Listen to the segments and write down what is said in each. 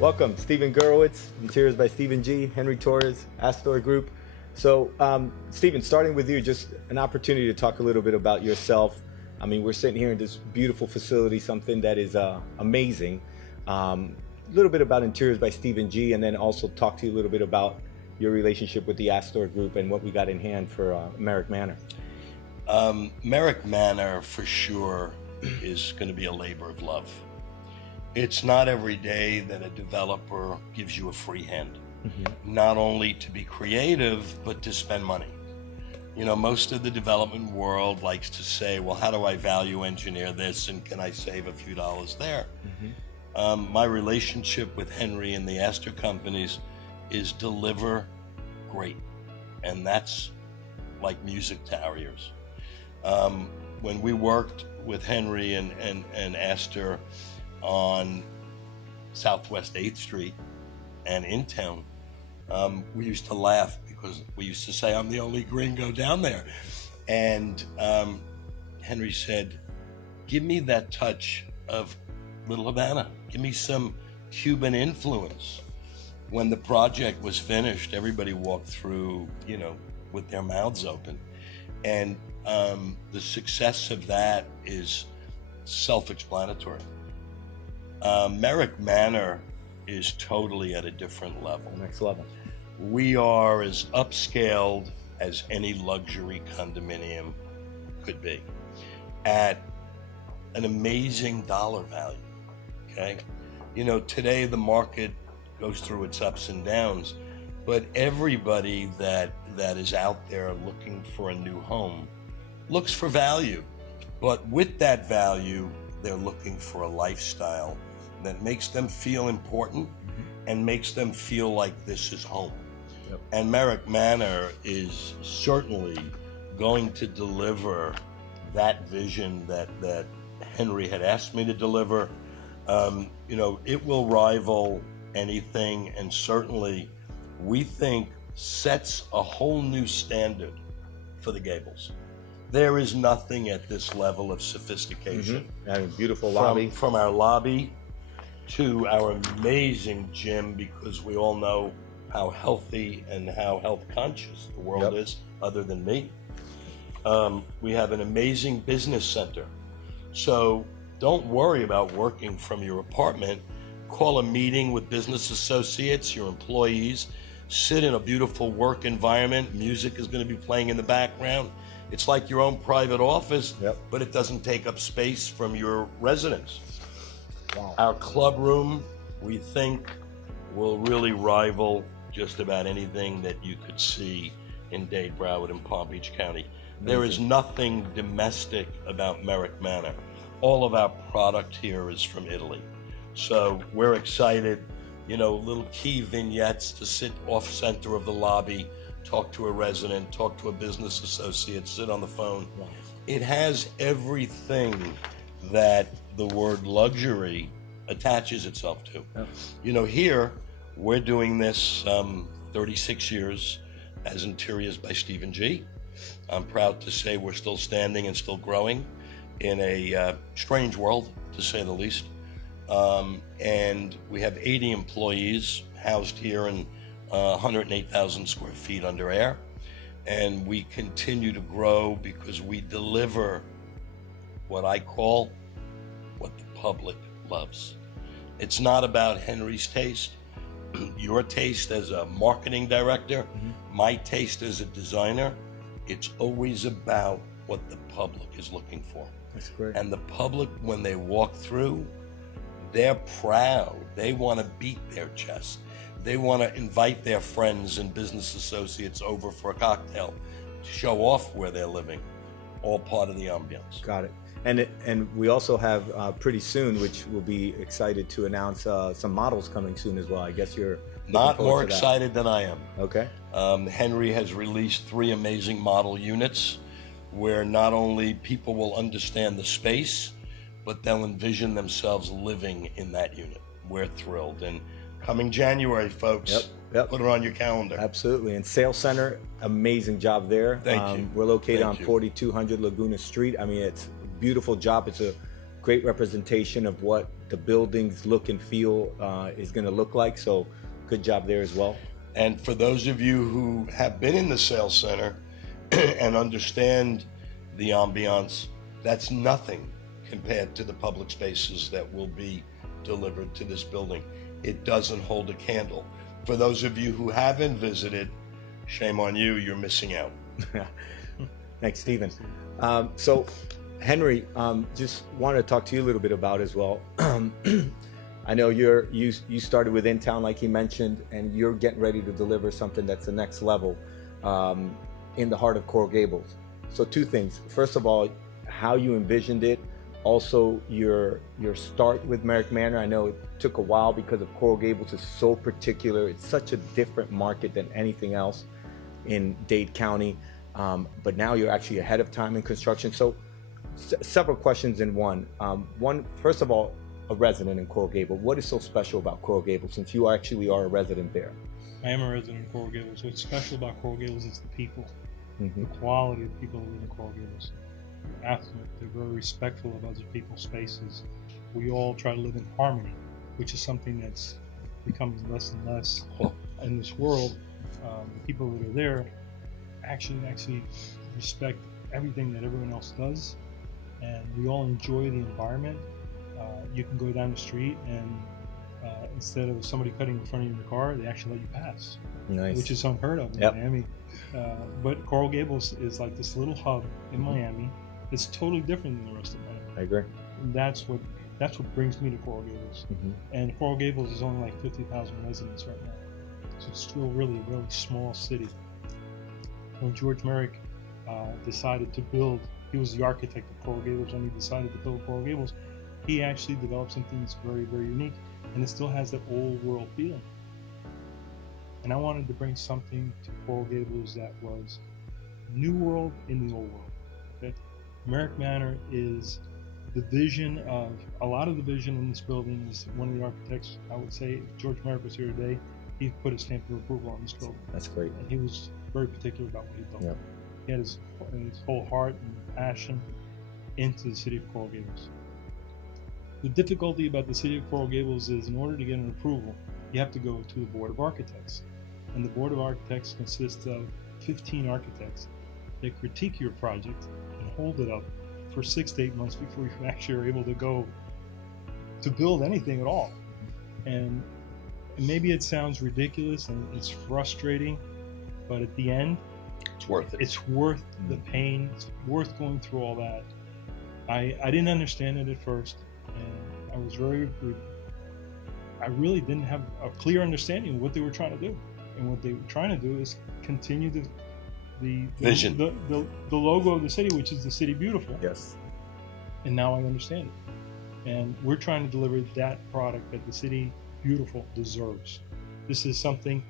Welcome, Stephen Gurwitz, Interiors by Stephen G, Henry Torres, Astor Group. So, Stephen, starting with you, just an opportunity to talk a little bit about yourself. I mean, we're sitting here in this beautiful facility, something that is amazing. A little bit about Interiors by Stephen G, and then also talk to you a little bit about your relationship with the Astor Group and what we got in hand for Merrick Manor. Merrick Manor, for sure, is going to be a labor of love. It's not every day that a developer gives you a free hand, not only to be creative, but to spend money. You know, most of the development world likes to say, well, how do I value engineer this and can I save a few dollars there? My relationship with Henry and the Astor companies is deliver great. And that's like music to our ears. When we worked with Henry and Astor on Southwest 8th Street and in town, we used to laugh because we used to say, I'm the only gringo down there. And Henry said, give me that touch of Little Havana. Give me some Cuban influence. When the project was finished, everybody walked through, you know, with their mouths open. And the success of that is self-explanatory. Merrick Manor is totally at a different level. Next level. We are as upscaled as any luxury condominium could be, at an amazing dollar value, okay? You know, today the market goes through its ups and downs, but everybody that is out there looking for a new home looks for value. But with that value, they're looking for a lifestyle that makes them feel important and makes them feel like this is home. Yep. And Merrick Manor is certainly going to deliver that vision that Henry had asked me to deliver. You know, it will rival anything, and certainly we think sets a whole new standard for the Gables. There is nothing at this level of sophistication. And a beautiful lobby. From our lobby to our amazing gym, because we all know how healthy and how health conscious the world is, other than me. We have an amazing business center. So don't worry about working from your apartment. Call a meeting with business associates, your employees, sit in a beautiful work environment. Music is going to be playing in the background. It's like your own private office, but it doesn't take up space from your residence. Wow. Our club room, we think, will really rival just about anything that you could see in Dade, Broward, and Palm Beach County. There is nothing domestic about Merrick Manor. All of our product here is from Italy. So we're excited, you know, little key vignettes to sit off center of the lobby, talk to a resident, talk to a business associate, sit on the phone. Wow. It has everything that the word luxury attaches itself to. You know, here, we're doing this 36 years as Interiors by Stephen G. I'm proud to say we're still standing and still growing in a strange world, to say the least. And we have 80 employees housed here in 108,000 square feet under air. And we continue to grow because we deliver what I call what the public loves. It's not about Henry's taste, your taste as a marketing director, my taste as a designer. It's always about what the public is looking for. That's great. And the public, when they walk through, they're proud. They want to beat their chest. They want to invite their friends and business associates over for a cocktail to show off where they're living. All part of the ambiance. Got it. And we also have pretty soon, which we'll be excited to announce some models coming soon as well. I guess you're not more excited than I am. Okay. Henry has released 3 amazing model units where not only people will understand the space, but they'll envision themselves living in that unit. We're thrilled. And coming January, folks, put it on your calendar. Absolutely. And Sales Center, amazing job there. Thank you. We're located on 4200 Laguna Street. I mean, it's a beautiful job. It's a great representation of what the building's look and feel is going to look like. So good job there as well. And for those of you who have been in the sales center and understand the ambiance, that's nothing compared to the public spaces that will be delivered to this building. It doesn't hold a candle. For those of you who haven't visited, shame on you, you're missing out. Thanks, Stephen. So, Henry, just wanted to talk to you a little bit about as well. I know you started with In Town, like he mentioned, and you're getting ready to deliver something that's the next level in the heart of Coral Gables. So, two things. First of all, how you envisioned it. Also, your start with Merrick Manor. I know it took a while because of Coral Gables is so particular. It's such a different market than anything else in Dade County. But now you're actually ahead of time in construction. So several questions in one. One, first of all, a resident in Coral Gables. What is so special about Coral Gables since you actually are a resident there? I am a resident in Coral Gables. What's special about Coral Gables is the people, the quality of people that live in Coral Gables. They're affluent, they're very respectful of other people's spaces. We all try to live in harmony, which is something that's becoming less and less in this world. The people that are there actually respect everything that everyone else does, and we all enjoy the environment. You can go down the street and instead of somebody cutting in front of you in the car, they actually let you pass. Nice. Which is unheard of in Miami. But Coral Gables is like this little hub in Miami. It's totally different than the rest of Miami. I agree. And that's what brings me to Coral Gables. And Coral Gables is only like 50,000 residents right now. So it's still really a really small city. When George Merrick decided to build, he was the architect of Coral Gables. When he decided to build Coral Gables, he actually developed something that's very, very unique, and it still has that old world feeling. And I wanted to bring something to Coral Gables that was new world in the old world. Okay? Merrick Manor is the vision of, a lot of the vision in this building is one of the architects, I would say, if George Merrick was here today, he'd put a stamp of approval on this building. That's great. And he was very particular about what he built. Yep. He had his whole heart and passion into the city of Coral Gables. The difficulty about the city of Coral Gables is in order to get an approval, you have to go to the Board of Architects. And the Board of Architects consists of 15 architects that critique your project and hold it up for 6 to 8 months before you actually are able to go to build anything at all. And maybe it sounds ridiculous and it's frustrating, but at the end, it's worth it. It's worth the pain. It's worth going through all that. I didn't understand it at first, and I really didn't have a clear understanding of what they were trying to do. And what they were trying to do is continue the vision, the logo of the city, which is the city beautiful. Yes. And now I understand it. And we're trying to deliver that product that the city beautiful deserves. This is something,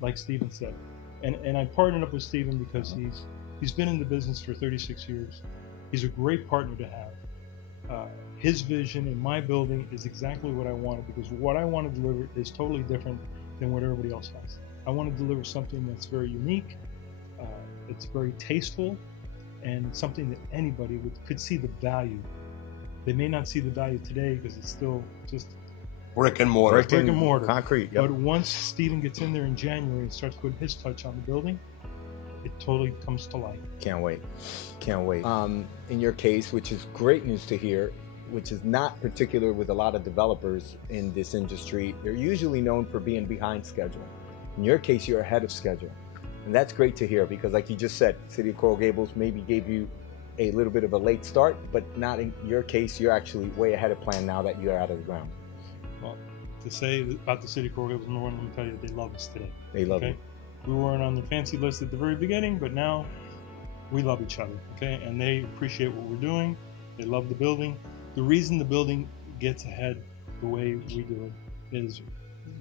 like Stephen said, and I partnered up with Stephen because he's been in the business for 36 years. He's a great partner to have. His vision in my building is exactly what I wanted, because what I want to deliver is totally different than what everybody else has. I want to deliver something that's very unique, it's very tasteful, and something that anybody could see the value. They may not see the value today because it's still just brick and mortar. Brick and mortar. Concrete. Yep. But once Stephen gets in there in January and starts putting his touch on the building, it totally comes to life. Can't wait. Can't wait. In your case, which is great news to hear, which is not particular with a lot of developers in this industry, they're usually known for being behind schedule. In your case, you're ahead of schedule. And that's great to hear because, like you just said, City of Coral Gables maybe gave you a little bit of a late start, but not in your case. You're actually way ahead of plan now that you're out of the ground. Well, to say about the City of Coral Gables, number one, let me tell you, they love us today. They love you. We weren't on the fancy list at the very beginning, but now we love each other, okay? And they appreciate what we're doing. They love the building. The reason the building gets ahead the way we do it is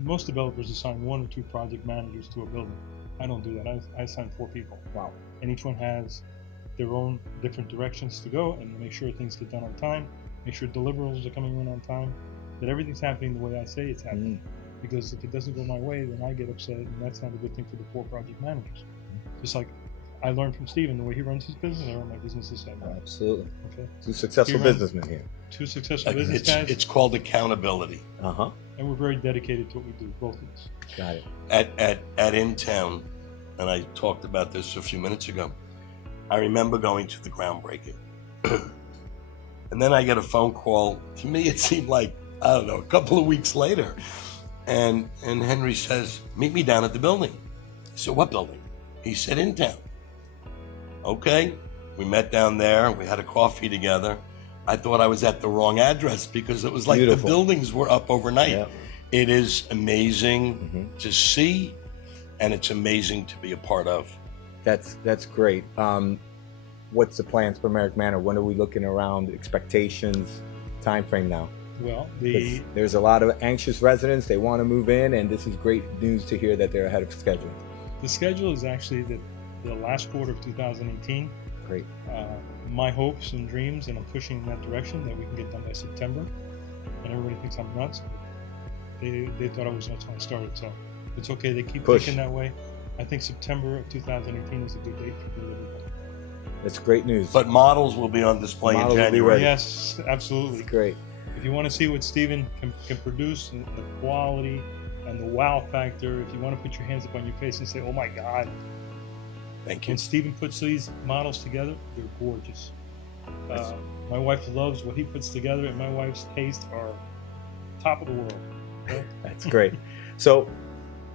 most developers assign 1 or 2 project managers to a building. I don't do that. I assign 4 people. Wow. And each one has their own different directions to go and make sure things get done on time, make sure deliverables are coming in on time, that everything's happening the way I say it's happening. Because if it doesn't go my way, then I get upset, and that's not a good thing for the 4 project managers. Just like I learned from Steven the way he runs his business. I run my business the same way. Absolutely. Okay. Two successful He runs- businessmen here. Two successful business guys, It's called accountability. Uh-huh. and we're very dedicated to what we do, both of us. Got it. At In Town, and I talked about this a few minutes ago, I remember going to the groundbreaking. And then I get a phone call. To me, it seemed like, I don't know, a couple of weeks later. And Henry says, meet me down at the building. I said, what building? He said, In Town. Okay. We met down there. We had a coffee together. I thought I was at the wrong address because it was like Beautiful. the buildings were up overnight. Yeah. It is amazing to see, and it's amazing to be a part of. That's great. What's the plans for Merrick Manor? When are we looking around? Expectations, time frame now? Well, 'Cause there's a lot of anxious residents. They want to move in, and this is great news to hear that they're ahead of schedule. the schedule is actually the last quarter of 2018. Great. My hopes and dreams, and I'm pushing in that direction, that we can get done by September. And everybody thinks I'm nuts. They thought I was nuts when I started, so it's okay. They keep Push. thinking that way. I think September of 2018 is a good date for delivery. That's great news. But models will be on display Models in will be January. ready. Yes, absolutely. That's great. If you want to see what Steven can produce, and the quality and the wow factor, if you want to put your hands up on your face and say, "Oh my God!" Thank you. When Steven puts these models together, they're gorgeous. My wife loves what he puts together, and my wife's tastes are top of the world. Okay? That's great. So,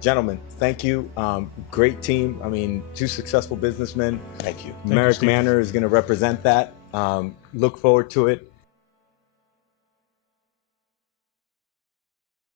gentlemen, thank you. Great team. I mean, two successful businessmen. Thank you. you, Merrick Steve. Manor is going to represent that. Look forward to it.